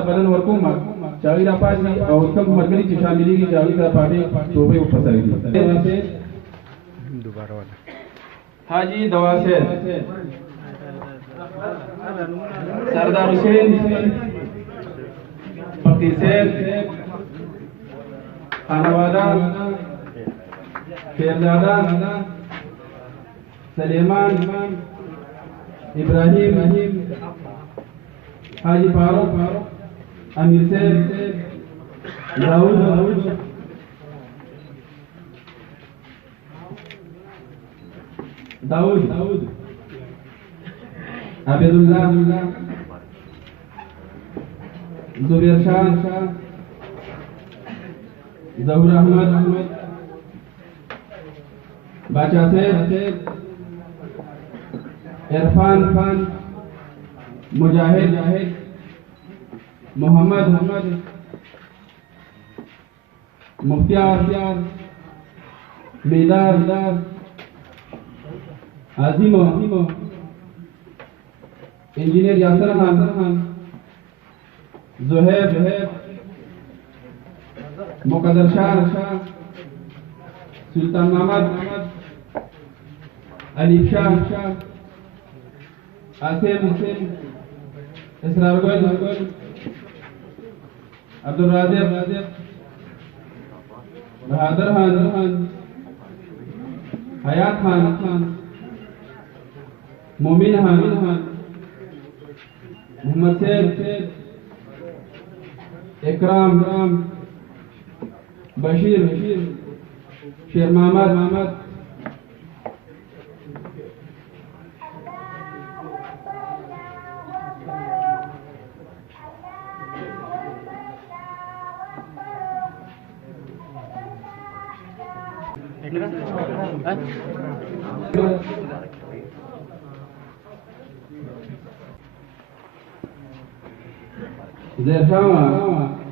बलन वरकुमा चावी रापासी और कम मरकरी की शामिली की चावी का पार्टी टोबे उपसाएगी दोबारा वाला हाजी दवा से सरदार हुसैन फकीर से खानावादा शेरजादा सलेमान इब्राहिम हाजी फारूक अमीर से दाऊद दाऊद आबिदुल्लाह जुबैर शाह जहूर अहमद बादशाह से इरफान मुजाहिद मोहम्मद मुख्तियार बेदार आजिम इंजीनियर यासर खान जोहेब मुकद्दर शाह सुल्तान मोहम्मद अलीफ शाह आसिम इसरार गुल अब्दुल राज़िक बहादुर खान हयात खान मोमिन खान मोहम्मद सैद इकराम बशीर शेर मोहम्मद Zerfama